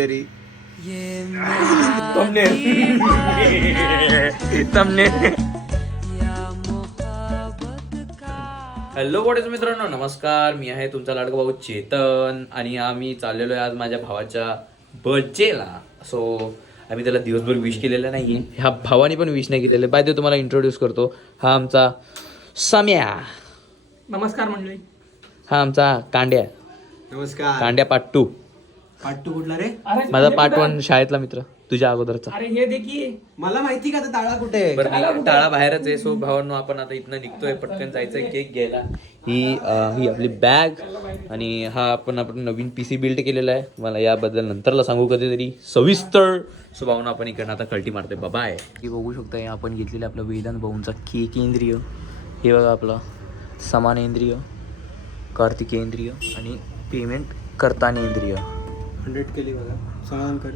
तरी hello bodies मित्रांनो, नमस्कार. मी आहे तुमचा लाडका भाऊ चेतन आणि आम्ही चाललेलो आहे आज माझ्या भावाच्या बर्थडेला. सो आम्ही त्याला दिवसभर विश केलेलं नाहीये, ह्या भावाने पण विश नाही केलेलं. बाय ते तुम्हाला इंट्रोड्यूस करतो. हा आमचा सम्या. नमस्कार मंडळी. हा आमचा कांड्या. नमस्कार. कांड्या पार्ट 2. पार्ट 2 कुठला रे? माझा पार्ट 1 शाळेतला मित्र, तुझ्या अगोदरचा. अरे हे देखीए. मला माहिती का आता ताळा कुठे आहे? बरं, टाळा बाहेरच आहे. सो भावांनो, आपण आता इथनं निघतोय, पटकन जायचंय केक घ्यायला. ही आपली बॅग आणि हा आपण नवीन PC बिल्ड केलेला आहे. मला याबद्दल नंतरला सांगू कधीतरी सविस्तर. सो भावना आपण इकडनं आता कल्टी मारतोय. बाय. हे बघू शकताय आपण घेतलेलं आपलं वेदांत भाऊंचा केकेंद्रिय. हे बघा आपलं समानेंद्रिय, कार्तिकेंद्रिय आणि पेमेंट करतानेंद्रिय. 100 केली बघा. समाधान कर.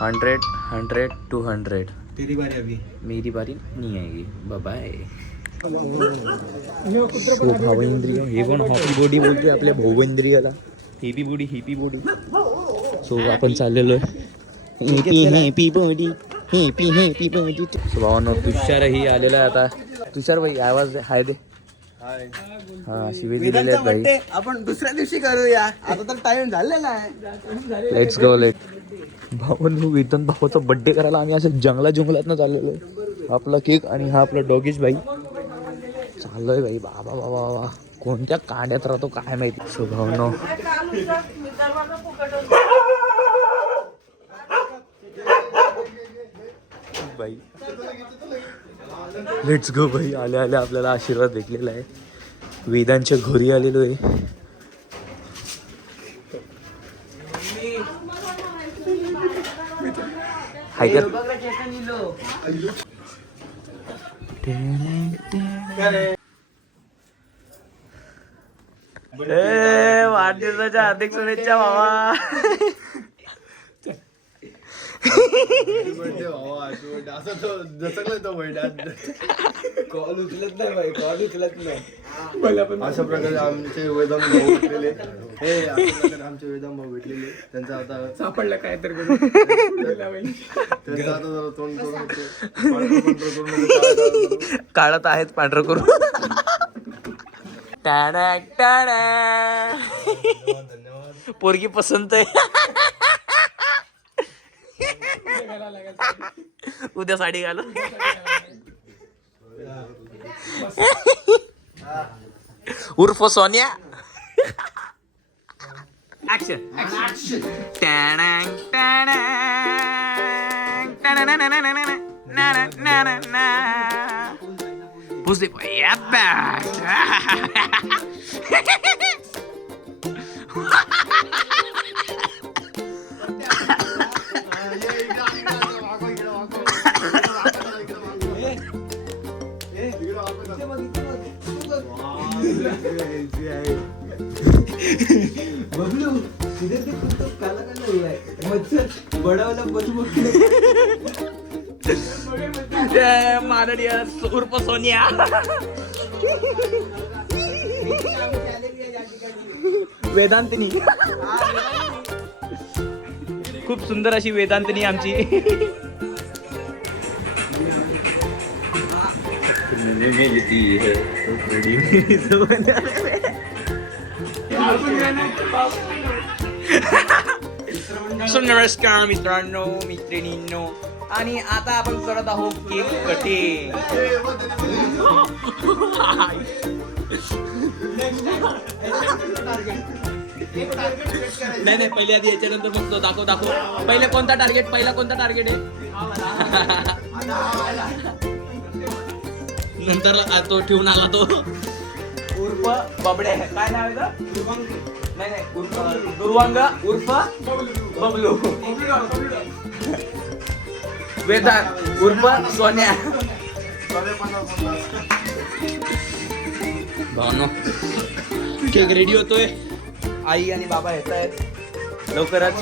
100 200. तेरी बारी अभी. मेरी बारी नहीं आएगी. बाय. सो भावेंद्रिय, हे पण हॉपी बॉडी बोलते आपल्या भावेंद्रियाला. Happy body. सो आपण चाललेलो हॅपी बॉडी. सो भावांनो, तुषारही आलेला आहे आता. तुषार भाई आवाज हाय दे. हा, शिवे दिलेले आहेत भाई. आपण दुसऱ्या दिवशी करूया, आता तर टाइम झालेला आहे. Let's go. भावांनो, वेतन भावाचा बर्थडे करायला आम्ही असं जंगलात चाललेलो आहे. आपला केक आणि हा आपला डॉगीश भाई चाललोय भाई. बाबा कोणत्या कांड्यात राहतो काय माहिती. सो भावनो, भाई लेट्स गो भाई. आल्या आपल्याला आशीर्वाद भेटलेला आहे. वेदांच्या घरी आलेलो आहे. हाय कर. वाढदिवसाच्या हार्दिक शुभेच्छा भावा. कॉल उचलत नाही भाई, कॉल उचलत नाही. अशा प्रकारे आमचे वेदांत भाऊ भेटलेले. आमचे वेदांत भाऊ भेटलेले. त्यांचा आता सापडलं काय तर त्यांचा आता जरा तोंड काढत आहेच पांढरं करून. पोरगी पसंत आहे. उद्या साडी घालू. उर्फ सोनिया. ऍक्शन. पुसते बबलू तिथे ते कुत्ता काला काला आहे. मच्छर बडावाला मजबूत. मारडिया उर्फ सोनिया. वेदांतनी. खूप सुंदर अशी वेदांतनी आमची. सो नमस्कार मित्रांनो, मैत्रिणींनो. आणि आता आपण करत आहोत केक कटिंग. नाही पहिले आधी याच्यानंतर मग तो दाखव. पहिला कोणता टार्गेट आहे. नंतर तो ठेवून आला तो. उर्फ बबडे. काय नाव आहे का? नाही उर्फ दुर्वांग उर्फ बबलू. वेदांत उर्फ सोन्या. भावनो, केक रेडी होतोय. आई आणि बाबा येत आहेत लवकरच.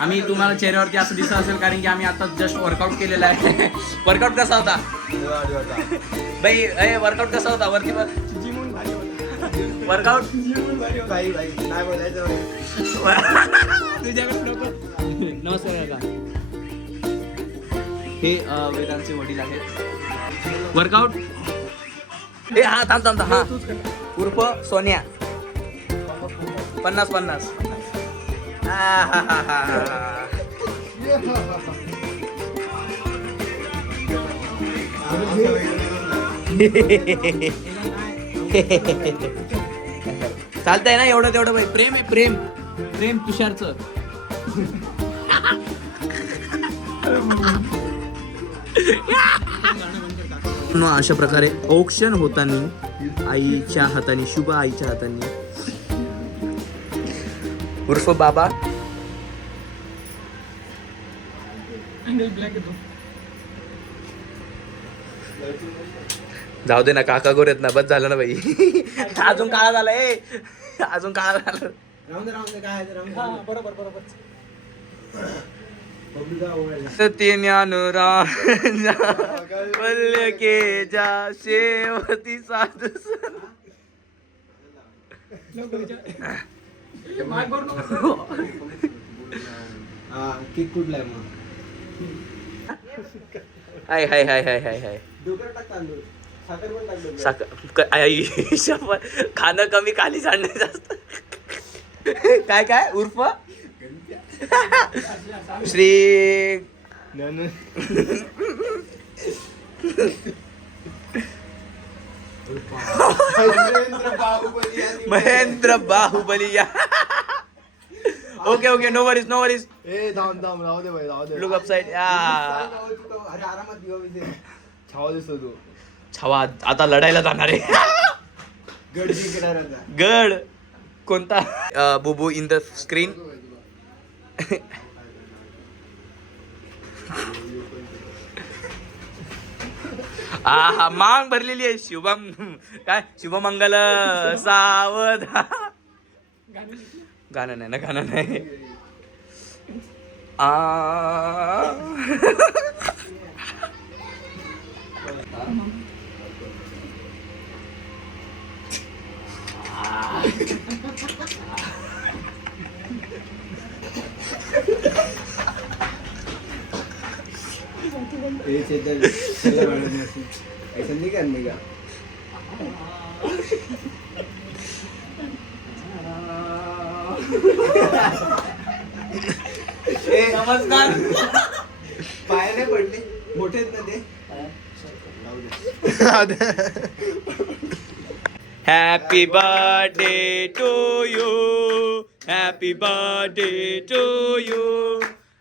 आम्ही तुम्हाला चेहऱ्यावरती असं दिसत असेल कारण की आम्ही आता जस्ट वर्कआउट केलेला आहे. वर्कआउट कसा होता बाई? वर्कआउट कसा होता? वरती वर्कआउट नाही बोलायचं. तुझ्याकडे नको. नमस्कार काका. हे वेदांतचे वडील आहेत. वर्कआउट हे हा थांब थांब थांब. हा उर्फ सोन्या 50-50. चालतंय ना एवढं तेवढं बाई. प्रेम आहे प्रेम. प्रेम तुषारचं. अशा प्रकारे औक्षण होताना आईच्या हाताने, शुभ आईच्या हाताने उर्फ बाबा. जाऊ दे ना काका गोरेत ना. बस झालं ना बाई. अजून काळा झालाय. अजून काळा झाला. तीन अनुराग के जा शेवती साधू. केक कुठला आहे मग? हाय हाय हाय हाय हाय हाय. डोक्यावर टाक तांदूळ. साखर पण टाक डोक्यावर. खाणं कमी खाली सांडणं जास्त. काय काय उर्फ Shri Mahendra Baahubali. Okay okay no worries no worries. ए धाम धाम राहू दे भाई राहू दे. Look upside. अरे आरामात दिवा विजय. छावा दिसतो तू. छावा आता लढायला जाणार आहे. गड जिंकणार आता. गड कोणता? बुबू इन द स्क्रीन. हा मांग भरलेली आहे. शुभम काय शुभमंगल सावधा. गाणं नाही ना. गाणं नाही. ऐसा नहीं करने का. नमस्कार. पाय नाही पडले मोठे आहेत ना ते. Happy birthday to you. Happy birthday to you.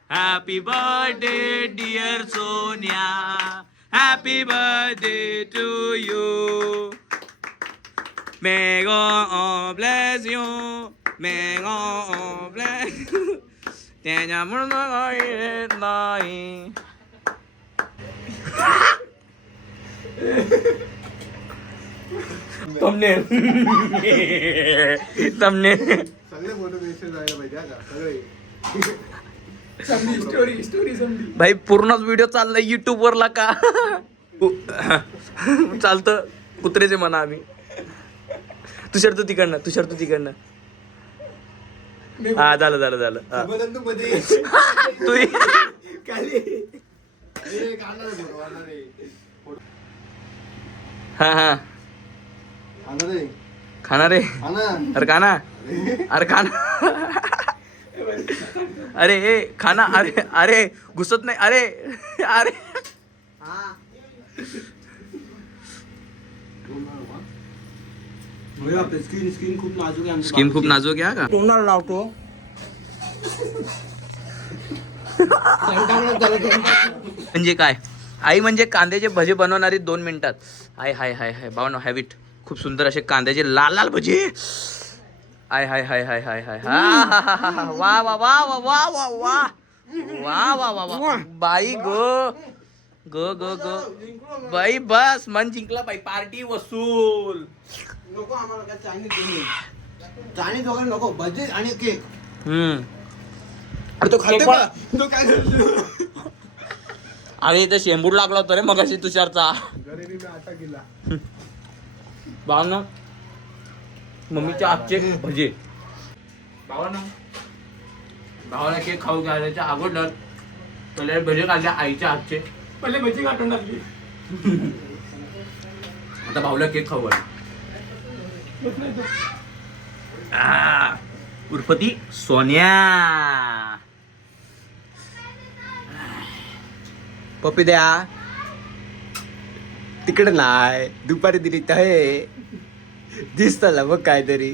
Happy birthday dear Sonia. Happy birthday to you. May God bless you. May God bless you. त्याच्या म्हणून नाही. thumbnail. thumbnail. सगळे फोटो वेस्ट जायला पाहिजे का सगळे. स्टोरी समधी. भाई पूर्णच व्हिडिओ चाललाय युट्यूब वरला का? चालतं कुत्रेचे म्हणा आम्ही. तुषार तू तिकडनं. हा झालं हा. तू मध्ये तू खाली. हा खाना रे. अरे खाना. अरे ए खाना. अरे घुसत नाही. अरे स्किन खूप नाजूक आहे. स्किन खूप नाजूक आहे का? तोंडाला लावतो. म्हणजे काय? आई म्हणजे कांद्याचे भजे बनवणारी 2 मिनिटात. हाय हाय हाय हाय भावना हॅबिट. खूप सुंदर असे कांद्याचे लाल लाल भजे. हाय हाय हाय हाय हाय हाय. हा वा वा वा वा वा वा वा वा वा वा वा. बाई गो बाई बस मन जिंकला बाई. पार्टी वसूल. नको आम्हाला काय चायनीज वगैरे नको. भजे आणि केक. अरे तो खाते का? तो काय करतो? अरे इथं शेंबूड लागला होता रे मगाशी तुषारचा. गरिबी मी आता गेला. भावना मम्मीच्या आजचे भजे. भावना भावाला केक खाऊ घालायच्या अगोदर पहिले भजे काढले आईच्या हातचे. पहिले भजी काढून टाकली. आता भाऊला केक खाऊ घाल. उर्फती सोन्या. पप्पी द्या तिकडे नाही दुपारी दिली तर हे दिसतला बघ काहीतरी.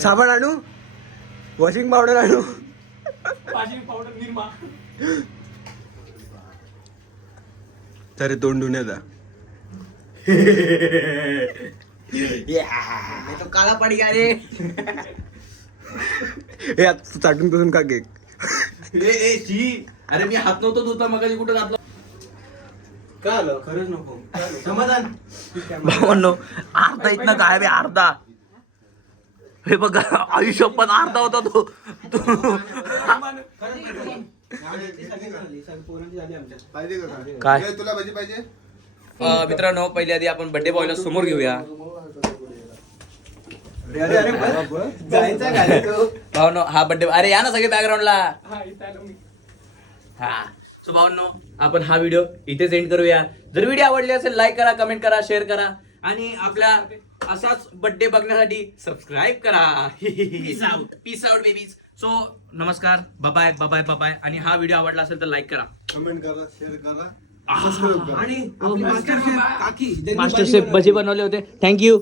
साबण आणू वॉशिंग पावडर आणू. भाजी पावडर निरमा. तरी तोंड धुण्याचा तो काला पडी का रे. हे आता चाटून पासून का केक. अरे मी हात नव्हतो धुता मग कुठं घातलं. का आलं खरंच नको समाधान. भावांनो अर्धा इथनं काय बे अर्धा. हे बघा आयुष्य पण अर्धा होता तो. काय तुला भाजी पाहिजे. मित्रांनो पहिले आधी आपण बर्थडे बॉयला समोर घेऊया. भावनो हा बर्थडे अरे या ना सगळे बॅकग्राऊंडला. हा इथं आलो मी. हा सो भावनो आपण हा व्हिडिओ इथे सेंड करूया. जर व्हिडिओ आवडली असेल लाईक करा, कमेंट करा, शेअर करा आणि आपल्या असाच बर्थडे बघण्यासाठी सबस्क्राईब करा. Peace out babies. सो नमस्कार, बाय बाय बाय. आणि हा व्हिडिओ आवडला असेल तर लाईक करा, कमेंट करा, शेअर करा. आणि मास्टर शेफ भजी बनवले होते. थँक्यू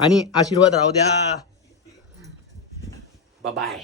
आणि आशीर्वाद राहू द्या. बाय.